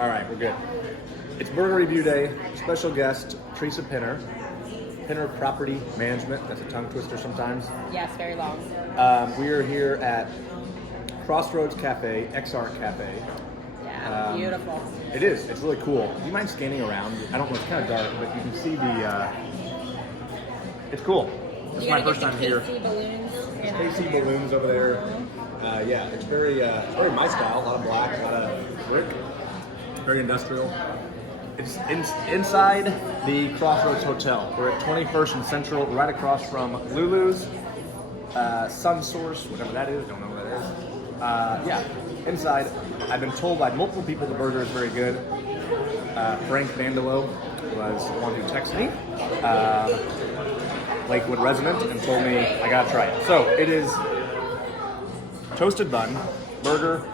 All right, we're good. It's Burger Review Day. Special guest, Teresa Pinner. Pinner Property Management. That's a tongue twister sometimes. Yes, very long. We are here at Crossroads Cafe, XR Cafe. Yeah, beautiful. It is. It's really cool. Do you mind scanning around? I don't know. It's kind of dark, but you can see the... it's cool. It's my first time here. Balloons. KC balloons over there. Yeah, it's very my style. A lot of black, a lot of brick. Very industrial. It's inside the Crossroads Hotel. We're at 21st and Central, right across from Lulu's, Sun Source, whatever that is. Don't know what that is. Yeah, inside. I've been told by multiple people the burger is very good. Frank Vandelo was the one who texted me. Lakewood resident, and told me I gotta try it. So it is toasted bun, burger.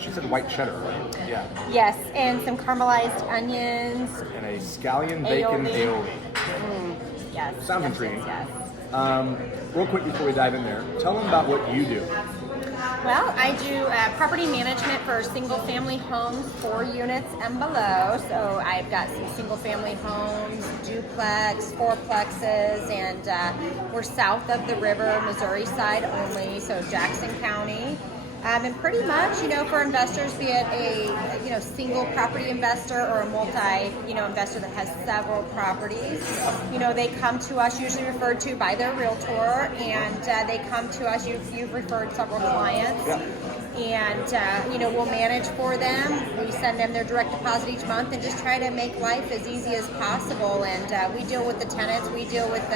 She said white cheddar, right? Yeah. Yes, and some caramelized onions. And a scallion bacon aioli. Yes. Sounds yes, intriguing. Yes. Real quick before we dive in there, tell them about what you do. Well, I do property management for single-family homes, 4 units and below. So I've got some single-family homes, duplex, fourplexes, and we're south of the river, Missouri side only, so Jackson County. And pretty much, for investors, be it a single property investor or a multi investor that has several properties, they come to us, usually referred to by their realtor, and they come to us. You've referred several clients. Yeah. And we'll manage for them. We send them their direct deposit each month and just try to make life as easy as possible. And we deal with the tenants. We deal with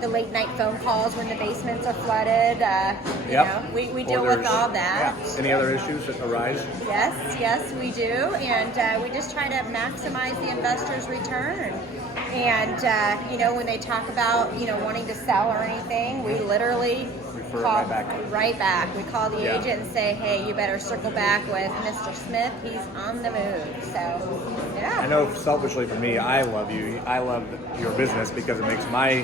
the late night phone calls when the basements are flooded. We deal with all that. Yeah. Any other issues that arise? Yes, we do. And we just try to maximize the investor's return. And when they talk about wanting to sell or anything, we literally call right back. We call the agent and say, hey, you better circle back with Mr. Smith. He's on the move. So, yeah. I know selfishly for me, I love you. I love your business because it makes my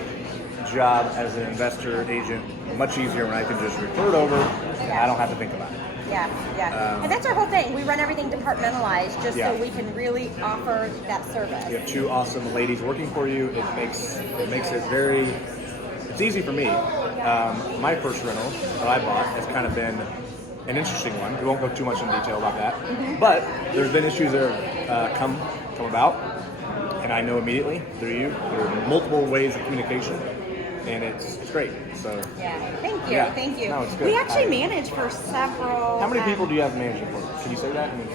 job as an investor agent much easier when I can just refer it over and I don't have to think about it. Yeah. And that's our whole thing. We run everything departmentalized just so we can really offer that service. You have 2 awesome ladies working for you. It makes it very... It's easy for me. My first rental that I bought has kind of been an interesting one. We won't go too much in detail about that. Mm-hmm. But there's been issues that have come about, and I know immediately through you. There are multiple ways of communication, and it's great. So Thank you. No, it's good. We actually manage for several. How many people do you have managing for? Can you say that? I mean,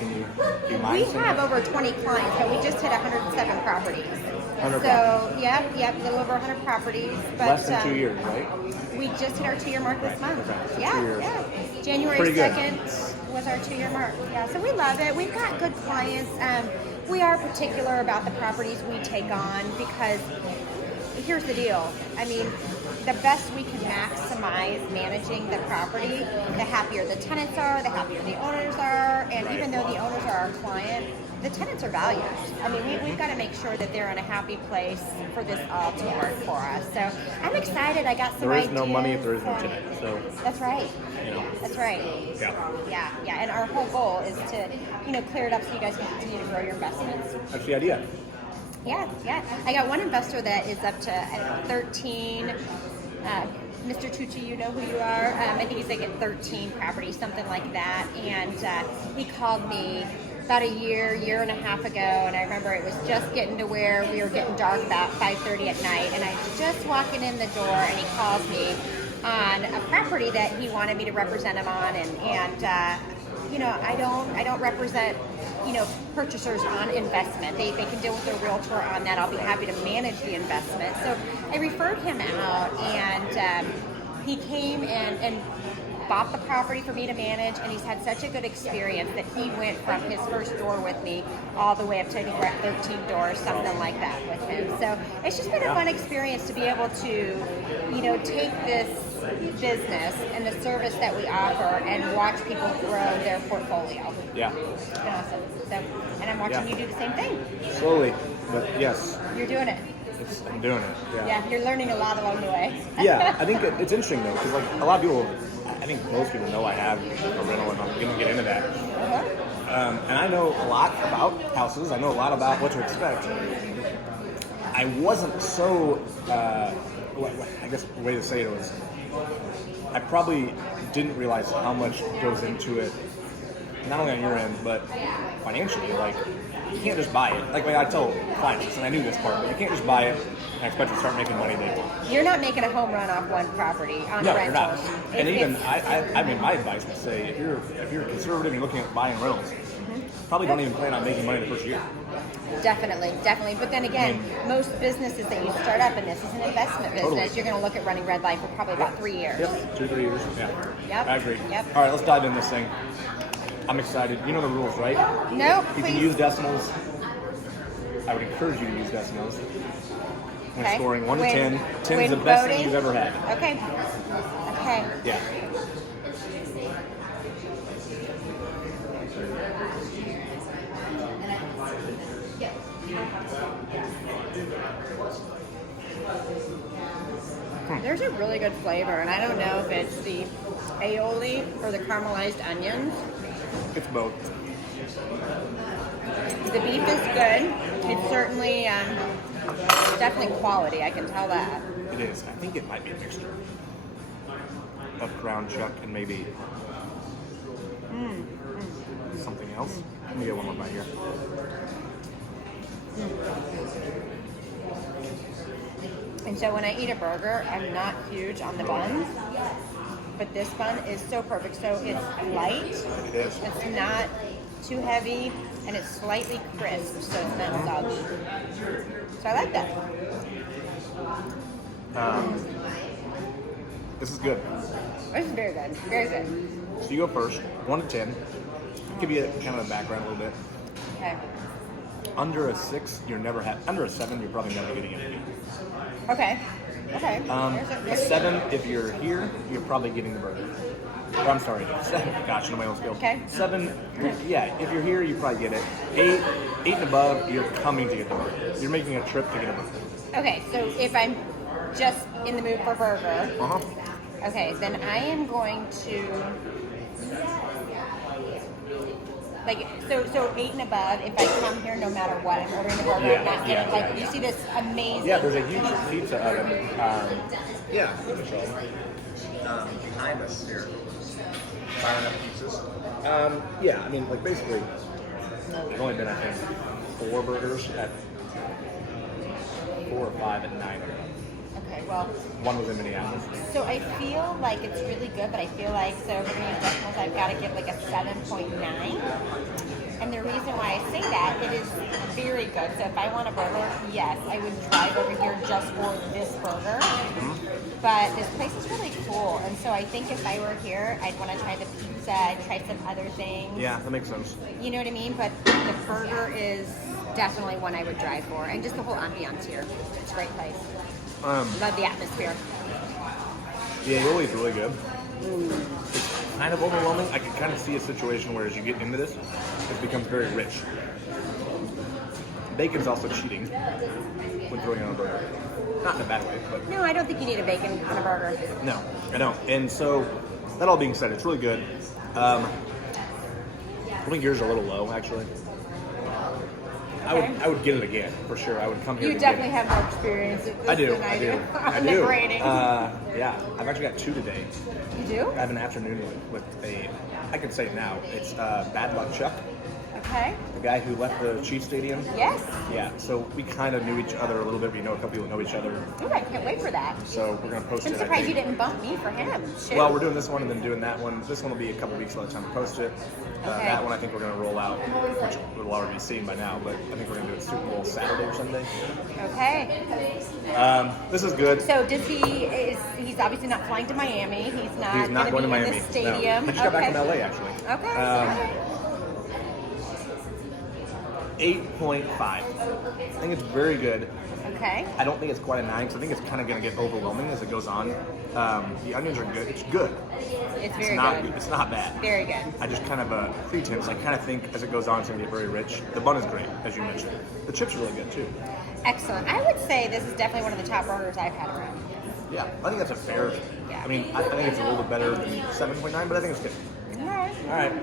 do you mind? We have over 20 clients, but we just hit 107 properties. 100 So, a little over 100 properties. But, less than 2 years, right? We just hit our 2-year mark this month. Okay. So 2 years. Yeah. January 2nd was our 2-year mark. Yeah, so we love it. We've got good clients. We are particular about the properties we take on because here's the deal. I mean, the best we can maximize managing the property, the happier the tenants are, the happier the owners are, and even though the owners are our client, the tenants are valued. I mean, we've got to make sure that they're in a happy place for this all to work for us. So I'm excited. I got some ideas. There is no money if there is no tenant. So that's right. That's right. Yeah. And our whole goal is to, clear it up so you guys can continue to grow your investments. That's the idea. Yeah. I got one investor that is up to 13. Mr. Tucci, you know who you are. I think he's like at 13 properties, something like that. And he called me about a year and a half ago, and I remember it was just getting to where we were getting dark about 5:30 at night, and I was just walking in the door, and he calls me on a property that he wanted me to represent him on, and I don't represent purchasers on investment. They can deal with their realtor on that. I'll be happy to manage the investment. So I referred him out, and he came and bought the property for me to manage, and he's had such a good experience that he went from his first door with me all the way up to, I think we're at 13 doors, something like that with him. So it's just been a fun experience to be able to, take this business and the service that we offer and watch people grow their portfolio. Yeah. It's been awesome. So, and I'm watching you do the same thing. Slowly, but yes. You're doing it. I'm doing it. Yeah, you're learning a lot along the way. Yeah, I think it's interesting though, because a lot of people, I think most people know I have a rental and I'm going to get into that. And I know a lot about houses. I know a lot about what to expect. I wasn't so. I guess the way to say it was, I probably didn't realize how much goes into it, not only on your end, but financially. Like, you can't just buy it. Like I tell clients, and I knew this part, but you can't just buy it and expect to start making money day one. You're not making a home run off one property on No, rentals. you're not. And If- even if- I mean, my advice would say if you're conservative and you're looking at buying rentals, probably don't even plan on making money the first year. Definitely. But then again, most businesses that you start up, and this is an investment business, Totally. you're going to look at running red light for probably about 3 years. Yep, 2-3 years. Yeah. Yep. I agree. Yep. All right, let's dive in this thing. I'm excited. You know the rules, right? No, You can please. use decimals. I would encourage you to use decimals when Okay. scoring 1 to When- 10. 10 is when the best voting? thing you've ever had. Okay. Okay. Yeah. There's a really good flavor, and I don't know if it's the aioli or the caramelized onions. It's both. The beef is good. It's certainly, definitely quality. I can tell that. It is. I think it might be a mixture of ground chuck and maybe something else. Let me get one more bite here. And so when I eat a burger, I'm not huge on the buns, but this bun is so perfect. So it's light, It is. it's not too heavy, and it's slightly crisp, so it's not soggy. So I like that. This is good. This is very good, very good. So you go first, 1 to 10. Give you kind of a background a little bit. Okay. Under a 6, you're never under a 7, you're probably never getting anything. Okay. Okay. A 7, if you're here, you're probably getting the burger. Or, I'm sorry, 7. Gosh, nobody else feels. Okay. 7, yeah, if you're here, you probably get it. 8 and above, you're coming to get the burger. You're making a trip to get a burger. Okay, so if I'm just in the mood for burger, Uh-huh. okay, then I am going to so 8 and above. If I come here, no matter what, I'm ordering the burger. Yeah, I'm not yeah, getting, like yeah, you yeah. see this amazing. Yeah, there's a huge pizza oven. Yeah, behind us here. Firing up pizzas. Yeah, I mean, like basically, there's only been, I think, 4 burgers at 4 or 5 at 9. Okay, well, One was in Minneapolis. so I feel like it's really good, but I feel like so if we're gonna use decimals, I've got to give like a 7.9. And the reason why I say that, it is very good. So if I want a burger, yes, I would drive over here just for this burger. But this place is really cool, and so I think if I were here, I'd want to try the pizza, I'd try some other things. Yeah, that makes sense. You know what I mean? But the burger is definitely one I would drive for, and just the whole ambiance here. It's a great place. Love the atmosphere. The aioli is really good. It's kind of overwhelming. I can kind of see a situation where as you get into this, it becomes very rich. Bacon's also cheating when throwing on a burger. Not in a bad way, but No, I don't think you need a bacon on a burger. no, I don't. And so, that all being said, it's really good. I think yours is a little low, actually. I would get it again, for sure. I would come here You to definitely get it. have more experience at this I do, than I do. I on the do. grading. Yeah, I've actually got 2 today. You do? I have an afternoon with a, I can say it now, it's Bad Luck Chuck, Okay. the guy who left the Chiefs Stadium. Yes. Yeah, so we kind of knew each other a little bit. We know a couple people know each other. Ooh, I can't wait for that. So we're going to post I'm it. I surprised you think. didn't bump me for him. Shoot. Well, we're doing this one and then doing that one. This one will be a couple weeks by the time we post it. Okay. That one I think we're going to roll out, which will already be seen by now, but I think we're going to do it Super Bowl Saturday or Sunday. Okay. This is good. So does he's obviously not flying to Miami. He's He's not gonna going to be Miami. in the stadium. No. He just got back from LA, actually. Okay. 8.5. I think it's very good. Okay. I don't think it's quite a 9 because I think it's kind of going to get overwhelming as it goes on. The onions are good. It's good. It's It's very not good. It's not bad. Very good. I just kind of a pretense. I kind of think as it goes on, it's going to get very rich. The bun is great, as you mentioned. The chips are really good too. Excellent. I would say this is definitely one of the top burgers I've had around. Yeah, I think that's a fair. Yeah. I mean, I think it's a little bit better than 7.9, but I think it's good. All right. All right.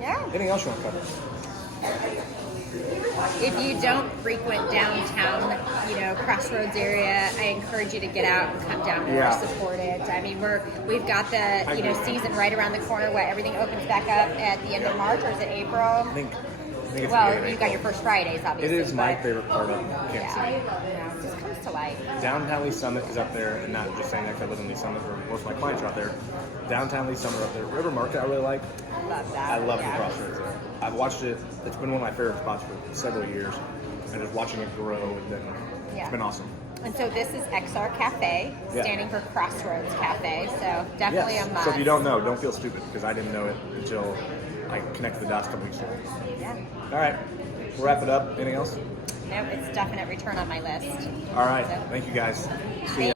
Yep. Yeah. Anything else you want to cover? If you don't frequent downtown, Crossroads area, I encourage you to get out and come down there and support it. I mean, we've got the season right around the corner where everything opens back up at the end of March, or is it April? I think it's well, you've got your first Fridays, obviously. It is my favorite part of Kansas City. It just comes to life. Downtown Lee Summit is up there, and not just saying that 'cause I live in Lee Summit, where most of my clients are up there. Downtown Lee Summit up there. River Market I really like. Love that. I love the Crossroads there. I've watched it. It's been one of my favorite spots for several years. And just watching it grow, and then it's been awesome. And so this is XR Cafe, standing for Crossroads Cafe. So definitely a must. So if you don't know, don't feel stupid, because I didn't know it until I connected the dots a couple weeks ago. Yeah. All right, we'll wrap it up. Anything else? No, it's definite return on my list. All right. So. Thank you guys. See ya.